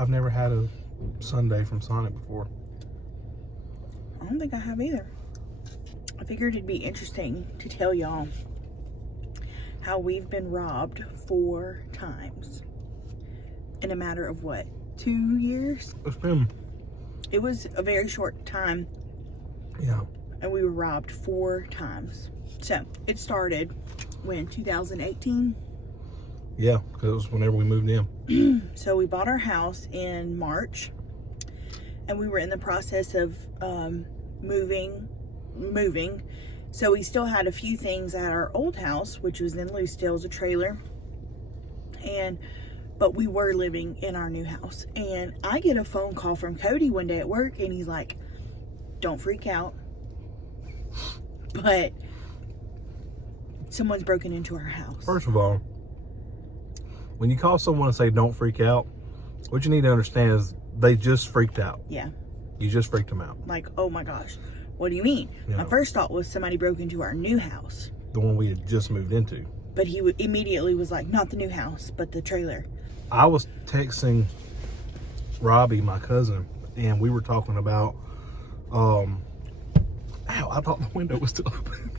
I've never had a sundae from Sonic before. I don't think I have either. I figured it'd be interesting to tell y'all how we've been robbed 4 times in a matter of what, 2 years? It was a very short time. Yeah. And we were robbed 4 times. So it started when 2018. Yeah, because it was whenever we moved in. So we bought our house in March, and we were in the process of moving. So we still had a few things at our old house, which was in Lucedale, as a trailer. But we were living in our new house. And I get a phone call from Cody one day at work, and he's like, don't freak out, but someone's broken into our house. First of all, when you call someone and say don't freak out, what you need to understand is they just freaked out. Yeah. You just freaked them out. Like, oh my gosh, what do you mean? Yeah. My first thought was somebody broke into our new house. The one we had just moved into. But he immediately was like, not the new house, but the trailer. I was texting Robbie, my cousin, and we were talking about, ow, I thought the window was still open.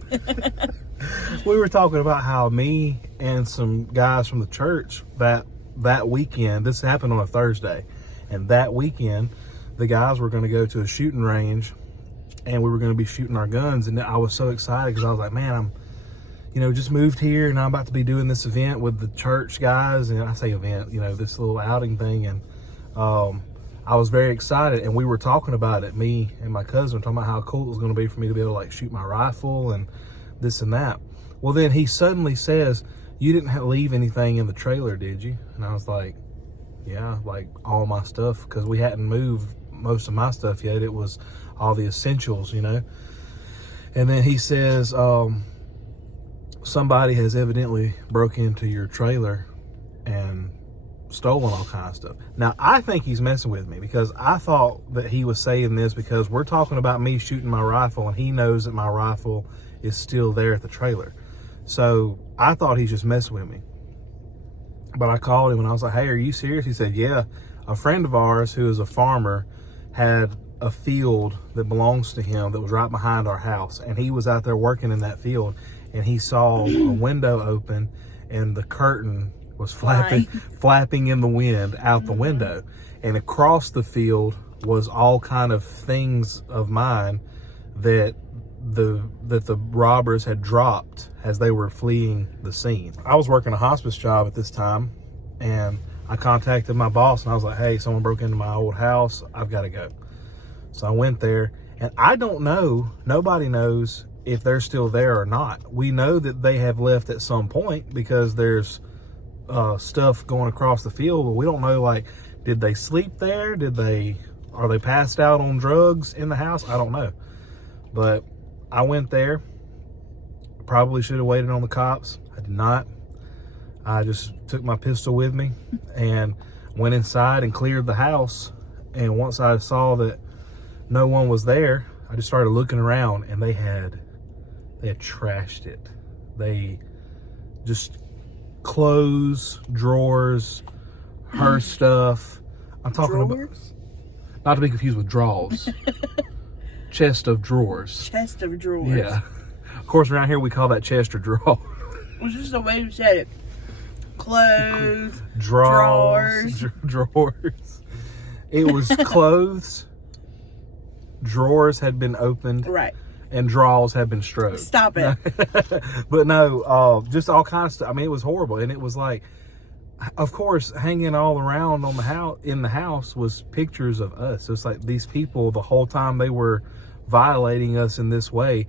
We were talking about how me and some guys from the church that weekend, this happened on a Thursday, and that weekend, the guys were going to go to a shooting range, and we were going to be shooting our guns, and I was so excited because I was like, man, I'm just moved here, and I'm about to be doing this event with the church guys, and I say event, this little outing thing, and I was very excited, and we were talking about it, me and my cousin were talking about how cool it was going to be for me to be able to like shoot my rifle and this and that. Well, then he suddenly says, you didn't leave anything in the trailer, did you? And I was like, yeah, like all my stuff, because we hadn't moved most of my stuff yet. It was all the essentials, And then he says, somebody has evidently broke into your trailer and stolen all kinds of stuff. Now, I think he's messing with me, because I thought that he was saying this because we're talking about me shooting my rifle, and he knows that my rifle is still there at the trailer. So I thought he's just messing with me. But I called him and I was like, hey, are you serious? He said, yeah. A friend of ours who is a farmer had a field that belongs to him that was right behind our house, and he was out there working in that field, and he saw a window open and the curtain was flapping in the wind out the window, and across the field was all kind of things of mine that the robbers had dropped as they were fleeing the scene. I was working a hospice job at this time, and I contacted my boss and I was like, hey, someone broke into my old house, I've got to go. So I went there, and I don't know, nobody knows if they're still there or not. We know that they have left at some point because there's stuff going across the field, but we don't know, like, did they sleep there? Are they passed out on drugs in the house? I don't know. But I went there. Probably should have waited on the cops. I did not. I just took my pistol with me and went inside and cleared the house. And once I saw that no one was there, I just started looking around, and they had trashed it. They just clothes, drawers, her stuff. I'm talking about, not to be confused with drawers. Chest of drawers. Chest of drawers. Yeah. Of course, around here we call that chest or drawer. It was just the way you said it. Clothes, drawers. It was clothes, drawers had been opened. Right. And drawers had been stroked. Stop it. But no, just all kinds of stuff. I mean, it was horrible. And it was like, of course, hanging all around on the house, in the house, was pictures of us. So it's like these people, the whole time they were violating us in this way,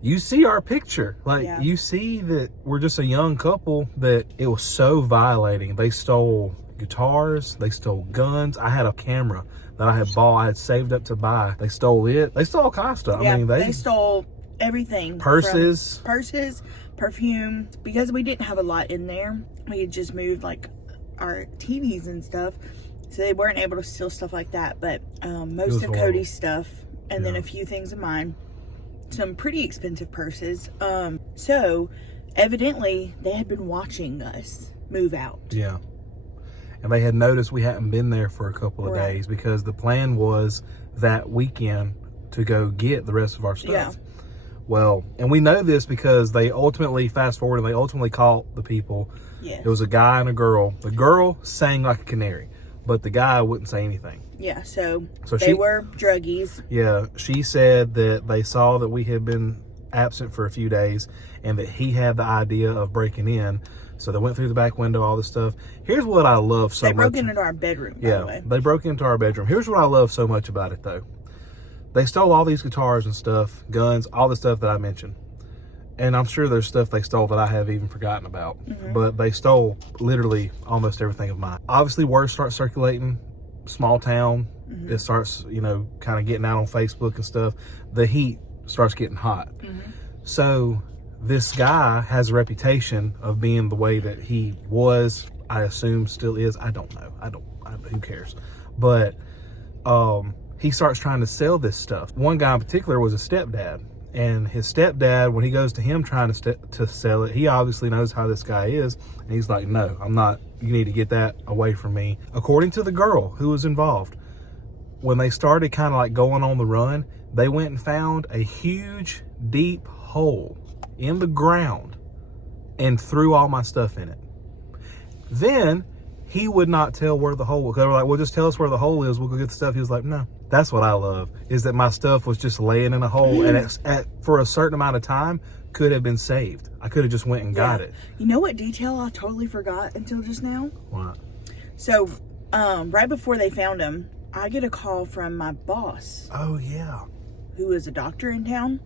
you see our picture. Like, yeah. You see that we're just a young couple, that it was so violating. They stole guitars, they stole guns. I had a camera that I had bought, I had saved up to buy. They stole it. They stole all kinds of stuff. Yeah, I mean, they stole everything. Purses, perfume. Because we didn't have a lot in there, we had just moved like our TVs and stuff, so they weren't able to steal stuff like that. But most of Cody's stuff, and then a few things of mine, some pretty expensive purses. So evidently they had been watching us move out. Yeah. and they had noticed we hadn't been there for a couple of Right. days because the plan was that weekend to go get the rest of our stuff. Yeah. Well, and we know this because they ultimately, fast forward, and they ultimately caught the people. Yes. It was a guy and a girl. The girl sang like a canary, but the guy wouldn't say anything. Yeah, so she they were druggies. Yeah, she said that they saw that we had been absent for a few days and that he had the idea of breaking in. So they went through the back window, all this stuff. Here's what I love so much. They broke into our bedroom, by the way. They broke into our bedroom. Here's what I love so much about it, though. They stole all these guitars and stuff, guns, all the stuff that I mentioned. And I'm sure there's stuff they stole that I have even forgotten about. But they stole literally almost everything of mine. Obviously, word starts circulating. Small town. It starts, kind of getting out on Facebook and stuff. The heat starts getting hot. So this guy has a reputation of being the way that he was, I assume still is. I don't know. Who cares? But he starts trying to sell this stuff. One guy in particular was a stepdad. And his stepdad, when he goes to him trying to sell it, he obviously knows how this guy is. And he's like, no, I'm not. You need to get that away from me. According to the girl who was involved, when they started kind of like going on the run, they went and found a huge, deep hole in the ground and threw all my stuff in it. Then he would not tell where the hole was. They were like, well, just tell us where the hole is. We'll go get the stuff. He was like, no. That's what I love, is that my stuff was just laying in a hole and for a certain amount of time could have been saved. I could have just went and got it. You know what detail I totally forgot until just now? What? So, right before they found him, I get a call from my boss. Oh, yeah. Who is a doctor in town.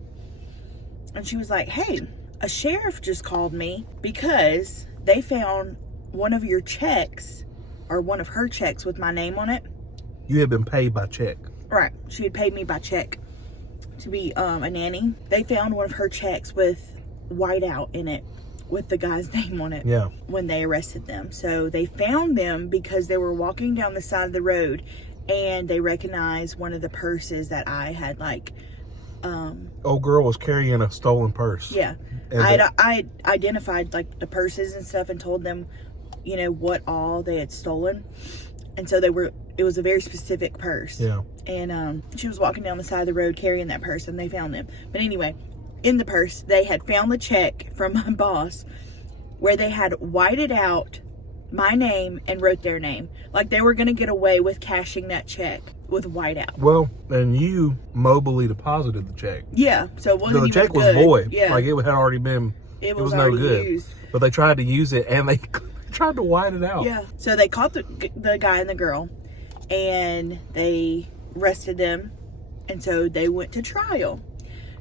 And she was like, hey, a sheriff just called me because they found one of your checks, or one of her checks with my name on it. You had been paid by check. Right. She had paid me by check to be a nanny. They found one of her checks with whiteout in it with the guy's name on it. Yeah. When they arrested them. So they found them because they were walking down the side of the road and they recognized one of the purses that I had Old girl was carrying a stolen purse. Yeah. I identified like the purses and stuff and told them, what all they had stolen. And so it was a very specific purse. Yeah. And she was walking down the side of the road carrying that purse and they found them. But anyway, in the purse, they had found the check from my boss where they had whited out my name and wrote their name. Like they were going to get away with cashing that check with whiteout. Well, and you mobily deposited the check. Yeah. So it wasn't the even check was good. void. Yeah. Like it had already been, it was no already good. used. But they tried to use it and they tried to white it out. Yeah. So they caught the guy and the girl and they arrested them. And so they went to trial.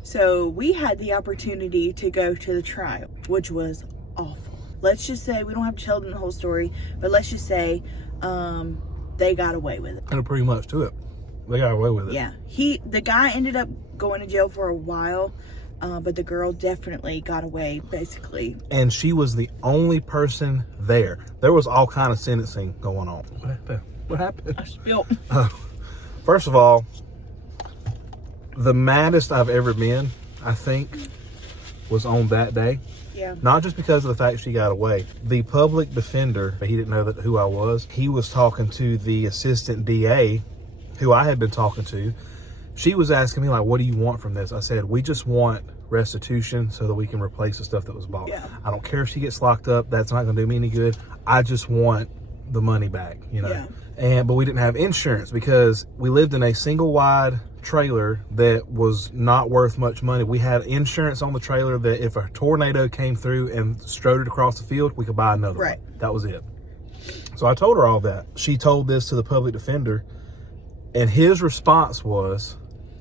So we had the opportunity to go to the trial, which was awful. Let's just say, we don't have to tell them the whole story, but let's just say they got away with it. And pretty much to it. They got away with it. Yeah. The guy ended up going to jail for a while, but the girl definitely got away, basically. And she was the only person there. There was all kind of sentencing going on. What happened? I spilled. First of all, the maddest I've ever been, I think, was on that day. Yeah. Not just because of the fact she got away. The public defender, he didn't know who I was. He was talking to the assistant DA, who I had been talking to. She was asking me, like, what do you want from this? I said, we just want restitution so that we can replace the stuff that was bought. Yeah. I don't care if she gets locked up. That's not going to do me any good. I just want the money back, Yeah. But we didn't have insurance because we lived in a single wide trailer that was not worth much money. We had insurance on the trailer that if a tornado came through and strode it across the field, we could buy another one. That was it. So I told her all that. She told this to the public defender, and his response was,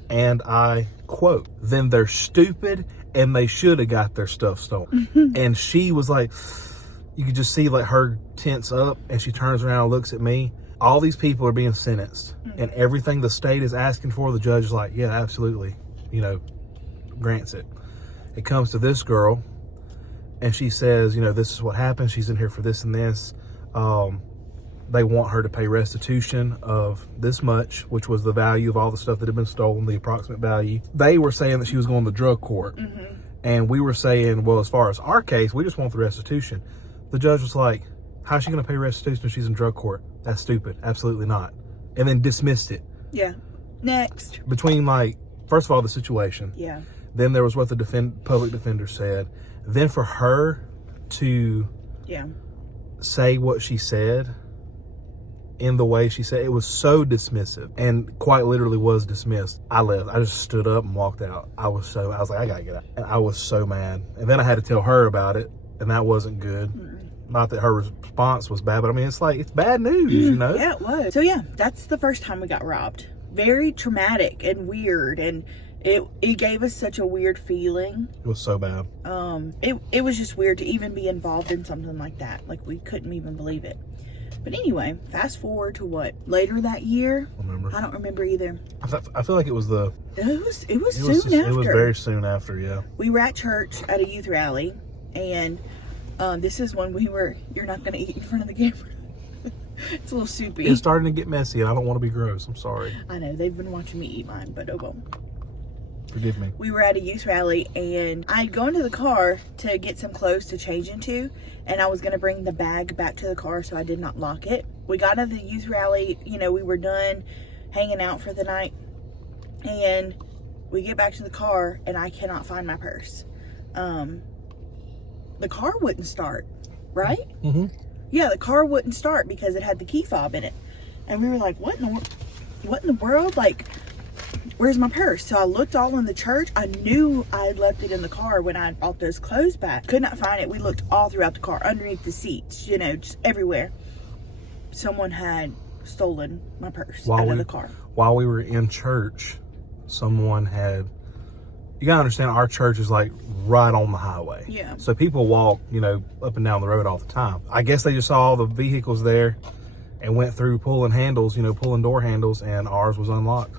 and I quote, then they're stupid and they should have got their stuff stolen. And she was like, you could just see like her tense up, and she turns around and looks at me. All these people are being sentenced, and everything the state is asking for, the judge is like, yeah, absolutely, grants it. It comes to this girl, and she says, this is what happened. She's in here for this and this. They want her to pay restitution of this much, which was the value of all the stuff that had been stolen, the approximate value. They were saying that she was going to drug court. And we were saying, well, as far as our case, we just want the restitution. The judge was like, How's she going to pay restitution if she's in drug court? That's stupid. Absolutely not. And then dismissed it. Yeah. Next. Between, like, first of all, the situation. Yeah. Then there was what the public defender said. Then for her to say what she said in the way she said, it was so dismissive, and quite literally was dismissed. I left. I just stood up and walked out. I was like, I gotta get out. And I was so mad. And then I had to tell her about it, and that wasn't good. Not that her response was bad, but I mean, it's like, it's bad news, you know? Yeah, it was. So yeah, that's the first time we got robbed. Very traumatic and weird, and it gave us such a weird feeling. It was so bad. It was just weird to even be involved in something like that. Like, we couldn't even believe it. But anyway, fast forward to what? Later that year? I don't remember either. I feel like it was soon after. It was very soon after, yeah. We were at church at a youth rally, and this is when you're not going to eat in front of the camera. It's a little soupy. It's starting to get messy, and I don't want to be gross. I'm sorry. I know, they've been watching me eat mine, but oh well. Forgive me. We were at a youth rally, and I'd go into the car to get some clothes to change into, and I was going to bring the bag back to the car, so I did not lock it. We got out of the youth rally, you know, we were done hanging out for the night, and we get back to the car, and I cannot find my purse. The car wouldn't start, right? Mm-hmm. Yeah, the car wouldn't start because it had the key fob in it. And we were like, what in the world? Like, where's my purse? So I looked all in the church. I knew I had left it in the car when I brought those clothes back. Could not find it. We looked all throughout the car, underneath the seats, you know, just everywhere. Someone had stolen my purse out of the car. While we were in church, someone had... You gotta understand, our church is like right on the highway. Yeah. So people walk, you know, up and down the road all the time. I guess they just saw all the vehicles there and went through pulling door handles, and ours was unlocked.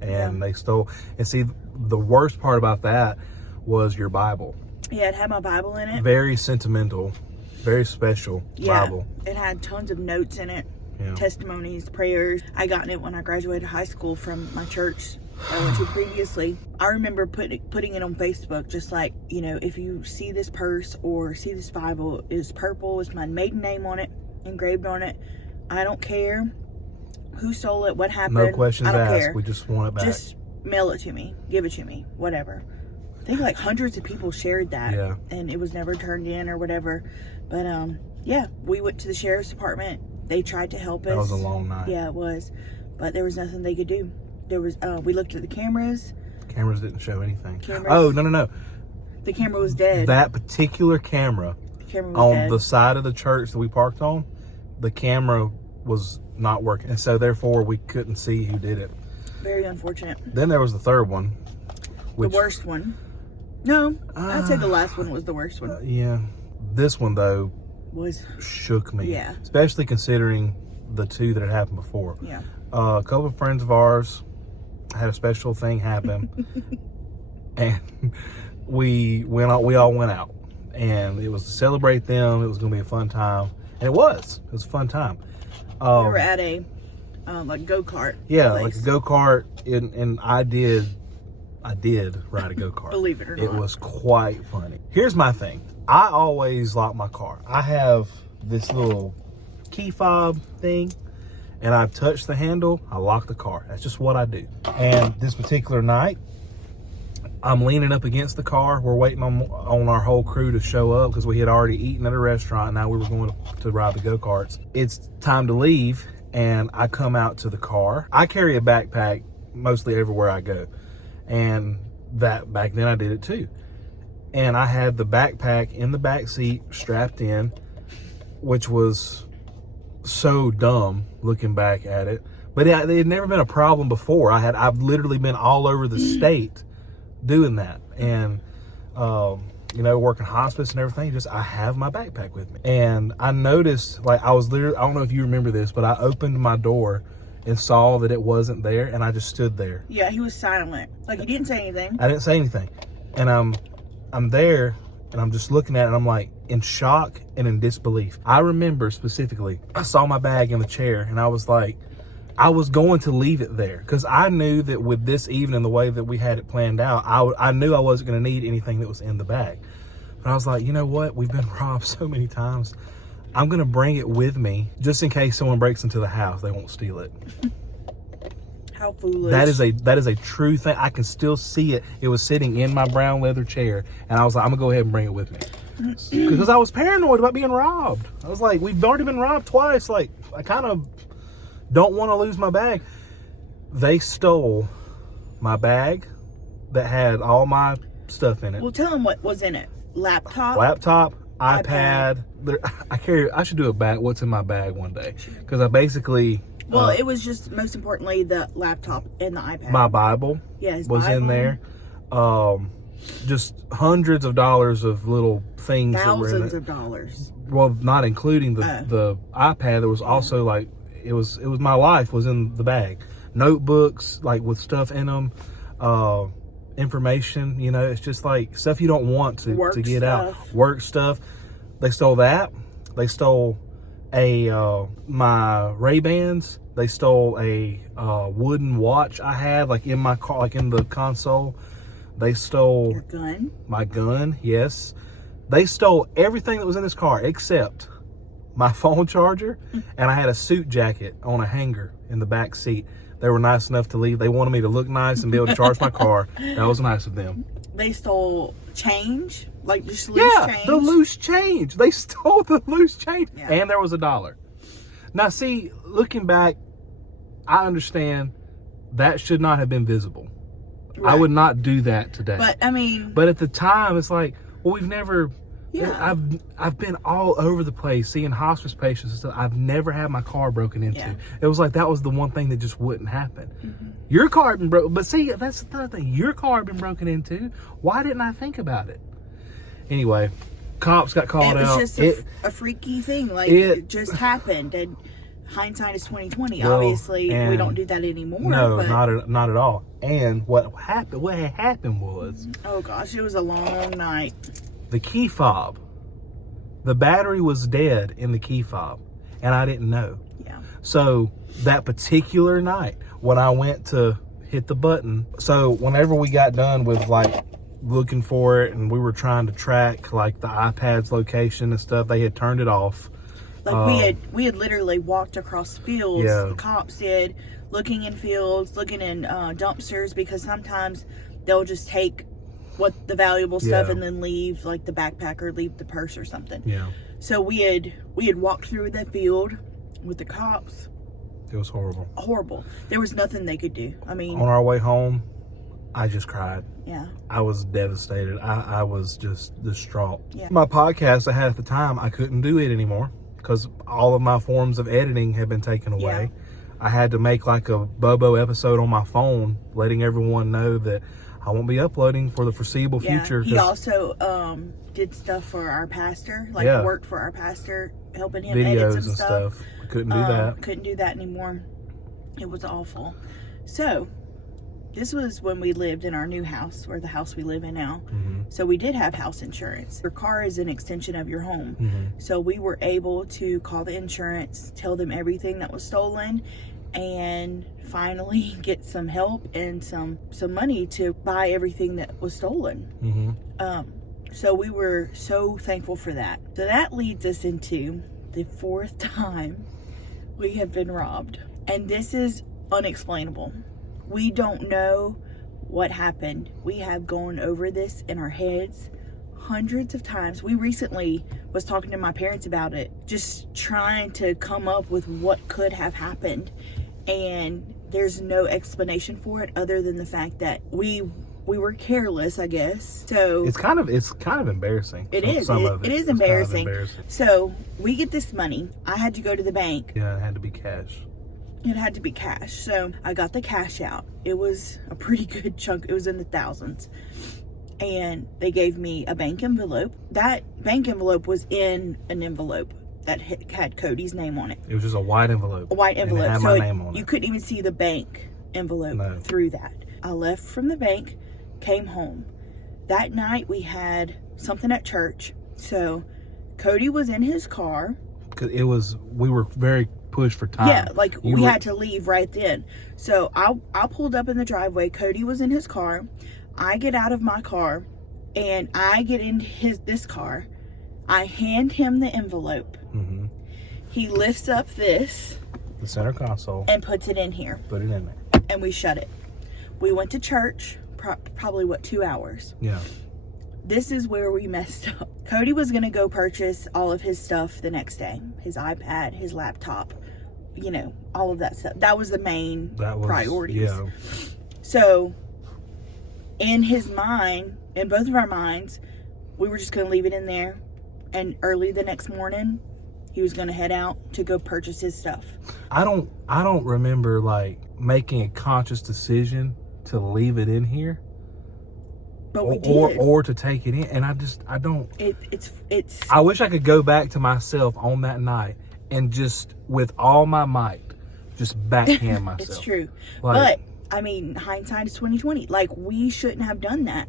And they stole. And see, the worst part about that was your Bible. Yeah, it had my Bible in it. Very sentimental, very special Bible. It had tons of notes in it. Yeah. Testimonies, prayers. I got it when I graduated high school from my church I went to previously. I remember putting it on Facebook, just like, you know, if you see this purse or see this Bible, it's purple, it's my maiden name on it, engraved on it. I don't care who stole it, what happened. No questions I don't asked. care. We just want it back. Just mail it to me, give it to me, whatever. I think like hundreds of people shared that, and it was never turned in or whatever. But yeah, we went to the sheriff's department. They tried to help us. That was a long night. Yeah, it was, but there was nothing they could do. There was we looked at the cameras. Cameras didn't show anything. Cameras, oh, no. The camera was dead. That particular camera, on dead. The side of the church that we parked on, the camera was not working. And so therefore we couldn't see who did it. Very unfortunate. Then there was the third one. The worst one. No, I'd say the last one was the worst one. Yeah. This one, though, shook me. Yeah. Especially considering the two that had happened before. Yeah. A couple of friends of ours had a special thing happen. And we all went out. And it was to celebrate them. It was going to be a fun time. And it was. It was a fun time. We were at a like go-kart. Yeah, place. like a go-kart. And I did ride a go-kart. Believe it or not. It was quite funny. Here's my thing. I always lock my car. I have this little key fob thing, and I touch the handle, I lock the car. That's just what I do. And this particular night, I'm leaning up against the car. We're waiting on our whole crew to show up because we had already eaten at a restaurant. Now we were going to ride the go-karts. It's time to leave, and I come out to the car. I carry a backpack mostly everywhere I go. And that back then I did it too. And I had the backpack in the back seat strapped in, which was so dumb looking back at it. But it had never been a problem before. I've literally been all over the state doing that. And, you know, working hospice and everything, I have my backpack with me. And I noticed, like, I don't know if you remember this, but I opened my door and saw that it wasn't there, and I just stood there. Yeah, he was silent. Like, he didn't say anything. I didn't say anything. And I'm there, and I'm just looking at it, and I'm like in shock and in disbelief. I remember specifically, I saw my bag in the chair, and I was like, I was going to leave it there because I knew that with this evening, the way that we had it planned out, I knew I wasn't going to need anything that was in the bag. But I was like, you know what? We've been robbed so many times. I'm going to bring it with me just in case someone breaks into the house. They won't steal it. How foolish. That is a true thing. I can still see it. It was sitting in my brown leather chair, and I was like, I'm going to go ahead and bring it with me. Because I was paranoid about being robbed. I was like, we've already been robbed twice. Like, I kind of don't want to lose my bag. They stole my bag that had all my stuff in it. Well, tell them what was in it. Laptop, iPad. I should do a bag. What's in my bag one day? Because I basically. Well, it was just most importantly the laptop and the iPad. My Bible. Yeah, his was Bible. in there. Just hundreds of dollars of little things. Thousands of dollars. Well, not including the iPad. There was also like it was my life was in the bag. Notebooks like with stuff in them. Information, you know, it's just like stuff you don't want to get out. Work stuff. They stole that. They stole my Ray-Bans. They stole a wooden watch I had like in my car, like in the console. They stole your gun. My gun, yes. They stole everything that was in this car except my phone charger, and I had a suit jacket on a hanger in the back seat. They were nice enough to leave. They wanted me to look nice and be able to charge my car. That was nice of them. They stole change, like just loose change. Yeah, the loose change. They stole the loose change. Yeah. And there was $1. Now, see, looking back, I understand that should not have been visible. Right. I would not do that today. But, I mean... But at the time, it's like, well, we've never... Yeah. I've been all over the place seeing hospice patients and stuff. I've never had my car broken into. Yeah. It was like that was the one thing that just wouldn't happen. Mm-hmm. Your car had been broken, but see, that's the other thing. Your car had been broken into. Why didn't I think about it? Anyway, cops got called out. It was just a freaky thing. Like it just happened, and hindsight is 20/20. Well, obviously, we don't do that anymore. No, but... not at all. And what had happened was, oh gosh, it was a long night. The key fob, the battery was dead in the key fob, and I didn't know. Yeah. So that particular night, when I went to hit the button, so whenever we got done with like looking for it, and we were trying to track like the iPad's location and stuff, they had turned it off. Like we had literally walked across fields. Yeah. The cops did, looking in fields, looking in dumpsters, because sometimes they'll just take what the valuable stuff and then leave like the backpack or leave the purse or something. Yeah. So we had walked through that field with the cops. It was horrible. Horrible. There was nothing they could do. I mean, on our way home, I just cried. Yeah. I was devastated. I was just distraught. Yeah. My podcast I had at the time, I couldn't do it anymore because all of my forms of editing had been taken away. Yeah. I had to make like a Bobo episode on my phone, letting everyone know that I won't be uploading for the foreseeable future. He also did stuff for our pastor, like worked for our pastor, helping him videos edit some stuff. I couldn't do that. Couldn't do that anymore. It was awful. So, this was when we lived in our new house, or the house we live in now. Mm-hmm. So we did have house insurance. Your car is an extension of your home. Mm-hmm. So we were able to call the insurance, tell them everything that was stolen, and finally get some help and some money to buy everything that was stolen. Mm-hmm. So we were so thankful for that. So that leads us into the 4th time we have been robbed. And this is unexplainable. We don't know what happened. We have gone over this in our heads hundreds of times. We recently was talking to my parents about it, just trying to come up with what could have happened. And there's no explanation for it other than the fact that we were careless, I guess. So it's kind of embarrassing. It is embarrassing. So we get this money. I had to go to the bank. Yeah, it had to be cash. It had to be cash. So I got the cash out. It was a pretty good chunk. It was in the thousands. And they gave me a bank envelope. That bank envelope was in an envelope that had Cody's name on it. It was just a white envelope. A white envelope. And it had my name on it. You couldn't even see the bank envelope through that. I left from the bank, came home. That night we had something at church. So Cody was in his car. We were very pushed for time. Yeah, like we had to leave right then. So I pulled up in the driveway. Cody was in his car. I get out of my car and I get in this car. I hand him the envelope. Mm-hmm. He lifts up this. The center console. And puts it in here. Put it in there. And we shut it. We went to church, probably, 2 hours? Yeah. This is where we messed up. Cody was going to go purchase all of his stuff the next day. His iPad, his laptop, all of that stuff. That was the main priorities. Yeah. So, in his mind, in both of our minds, we were just going to leave it in there. And early the next morning, he was going to head out to go purchase his stuff. I don't remember making a conscious decision to leave it in here. But we did. Or to take it in, and I don't. It's. I wish I could go back to myself on that night and just, with all my might, just backhand myself. It's true, but I mean, hindsight is 20/20. We shouldn't have done that.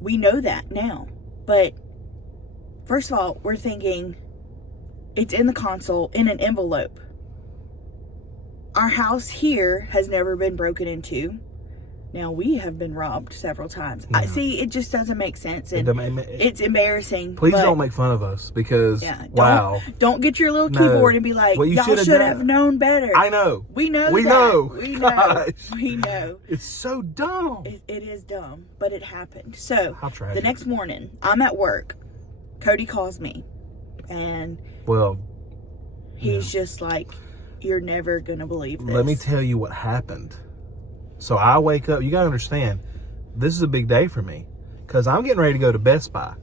We know that now, but first of all, we're thinking it's in the console in an envelope. Our house here has never been broken into. Now, we have been robbed several times. Yeah. See, it just doesn't make sense. And it's embarrassing. Please don't make fun of us because, wow. Don't get your little keyboard and be like, y'all should have known better. I know. We know We that. know. We Gosh. know. We know. It's so dumb. It is dumb, but it happened. So, How tragic. The next morning, I'm at work. Cody calls me. And he's just like, you're never going to believe this. Let me tell you what happened. So I wake up, you got to understand, this is a big day for me because I'm getting ready to go to Best Buy.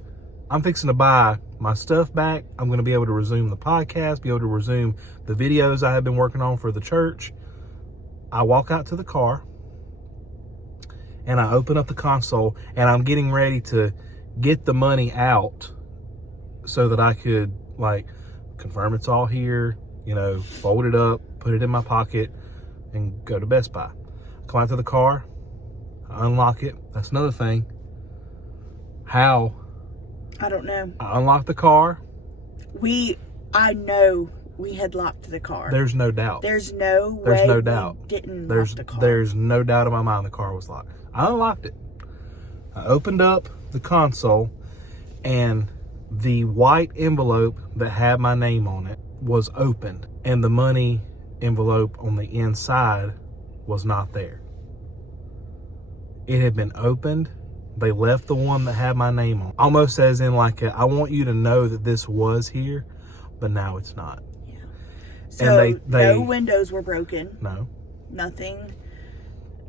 I'm fixing to buy my stuff back. I'm going to be able to resume the podcast, be able to resume the videos I have been working on for the church. I walk out to the car and I open up the console and I'm getting ready to get the money out so that I could confirm it's all here, fold it up, put it in my pocket and go to Best Buy. Come out to the car, I unlock it. That's another thing. How? I don't know. I unlocked the car. I know we had locked the car. There's no doubt. There's no way. There's no doubt. We didn't lock the car. There's no doubt in my mind the car was locked. I unlocked it. I opened up the console and the white envelope that had my name on it was opened and the money envelope on the inside was not there. It had been opened. They left the one that had my name on. Almost as in I want you to know that this was here, but now it's not. Yeah. So and no windows were broken. No. Nothing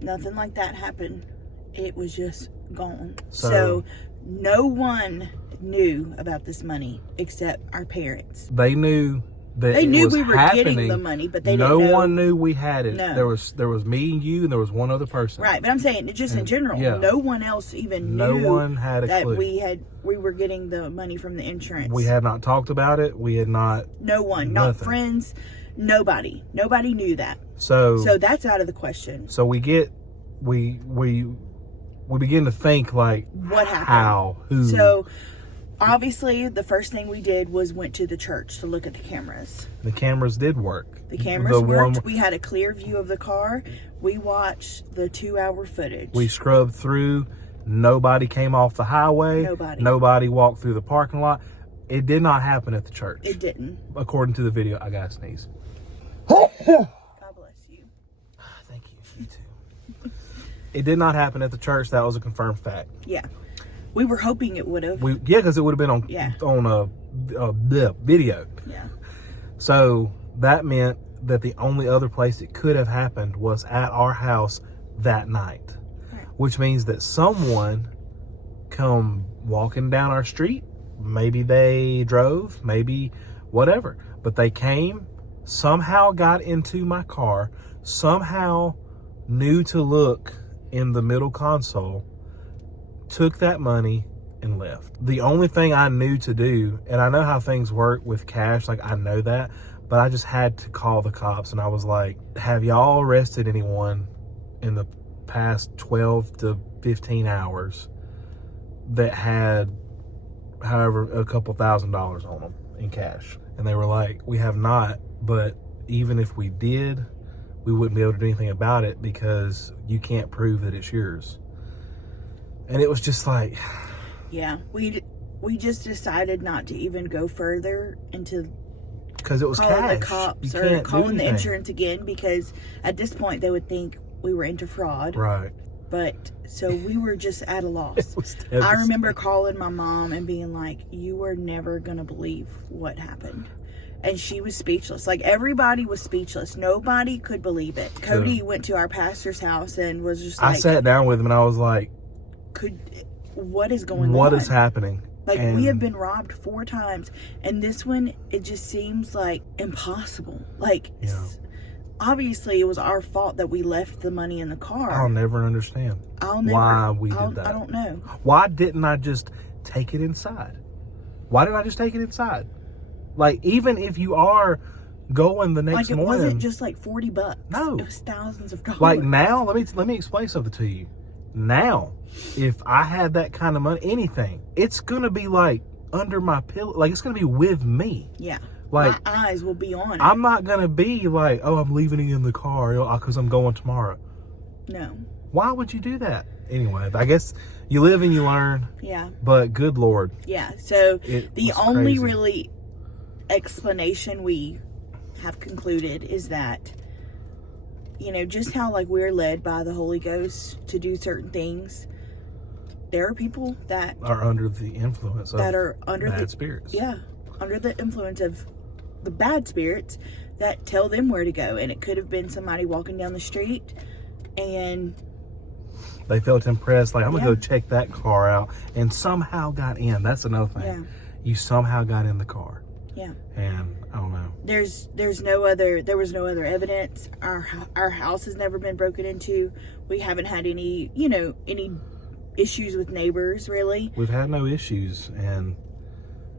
like that happened. It was just gone. So no one knew about this money except our parents. They knew that they knew was we were happening. getting the money, but they didn't know. No one knew we had it. No. There was me and you, and there was one other person. Right, but I'm saying just in general, no one else even no knew one had a that clue. we were getting the money from the insurance. We had not talked about it. We had not. No one, nothing. not friends, nobody knew that. So that's out of the question. So we begin to think what happened, how, who. So obviously, the first thing we did was went to the church to look at the cameras. The cameras did work. The cameras worked. We had a clear view of the car. We watched the 2-hour footage. We scrubbed through. Nobody came off the highway. Nobody walked through the parking lot. It did not happen at the church. It didn't. According to the video. I gotta sneeze. God bless you. Thank you. You too. It did not happen at the church. That was a confirmed fact. Yeah. We were hoping it would have. Because it would have been on a video. Yeah. So that meant that the only other place it could have happened was at our house that night. Right. Which means that someone come walking down our street. Maybe they drove, maybe whatever. But they came, somehow got into my car, somehow knew to look in the middle console, took that money and left. The only thing I knew to do, and I know how things work with cash, I know that, but I just had to call the cops and I was like, have y'all arrested anyone in the past 12 to 15 hours that had however a couple $1,000s on them in cash? And they were like, we have not, but even if we did, we wouldn't be able to do anything about it because you can't prove that it's yours. And it was just yeah, we just decided not to even go further into because it was calling cash. the cops You or can't do calling the anything. insurance again, because at this point they would think we were into fraud. Right. But so we were just at a loss. It was I remember devastating. calling my mom and being like, you are never going to believe what happened. And she was speechless. Like, everybody was speechless. Nobody could believe it. Cody went to our pastor's house and was just like, I sat down with him and I was like, what is going on? what is happening? Like, And we have been robbed 4 times. And this one, it just seems like impossible. Like, obviously it was our fault that we left the money in the car. I'll never understand why we did that. I don't know. Why didn't I just take it inside? Why didn't I just take it inside? Like, even if you are going the next morning. Like, it wasn't just like $40. No. It was thousands of dollars. Like, now, let me explain something to you. Now, if I had that kind of money, anything, it's going to be like under my pillow. Like, it's going to be with me. Yeah. Like, my eyes will be on it. I'm not going to be like, oh, I'm leaving it in the car because I'm going tomorrow. No. Why would you do that? Anyway, I guess you live and you learn. Yeah. But good Lord. Yeah. So the only crazy. really explanation we have concluded is that, just how like we're led by the Holy Ghost to do certain things, there are people that are under the influence of bad spirits. Yeah. Under the influence of the bad spirits that tell them where to go. And it could have been somebody walking down the street and they felt impressed, like, I'm going to go check that car out, and somehow got in. That's another thing. Yeah. You somehow got in the car. Yeah. And I don't know. there was no other evidence. Our house has never been broken into. We haven't had any issues with neighbors, really. We've had no issues, and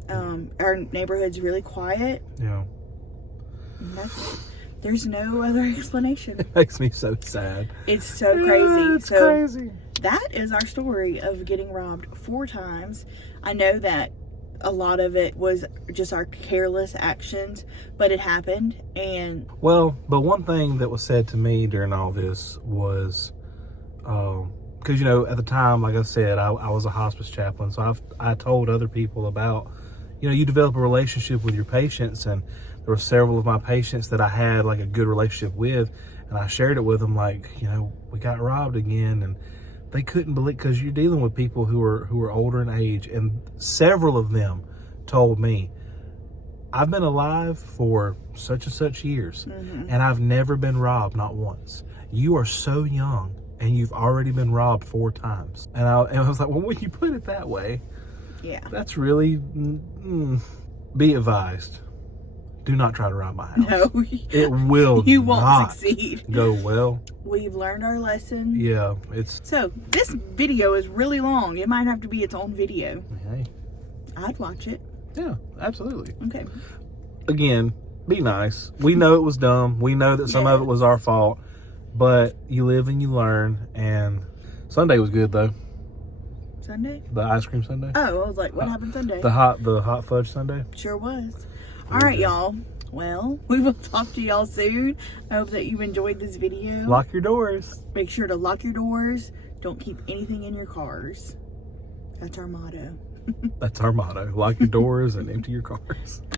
our neighborhood's really quiet. And that's it. There's no other explanation. It makes me so sad. It's so crazy. It's crazy. That is our story of getting robbed 4 times. I know that a lot of it was just our careless actions, but it happened. And but one thing that was said to me during all this was, because at the time, like I said, I was a hospice chaplain, so I told other people about, you develop a relationship with your patients, and there were several of my patients that I had like a good relationship with, and I shared it with them, like, we got robbed again, and they couldn't believe, because you're dealing with people who are older in age, and several of them told me, I've been alive for such and such years, and I've never been robbed, not once. You are so young, and you've already been robbed 4 times. And I was like, well, when you put it that way, yeah, that's really, be advised. Do not try to rob my house. no, It will you won't not succeed. go well. We've learned our lesson. Yeah, So this video is really long. It might have to be its own video. Hey. I'd watch it. Yeah, absolutely. Okay. Again, be nice. We know it was dumb. We know that some of it was our fault, but you live and you learn. And Sunday was good though. Sunday? The ice cream sundae. Oh, I was like, what happened Sunday? The hot fudge sundae. Sure was. All right, y'all. Well, we will talk to y'all soon. I hope that you enjoyed this video. Lock your doors. Make sure to lock your doors. Don't keep anything in your cars. That's our motto. That's our motto. Lock your doors and empty your cars.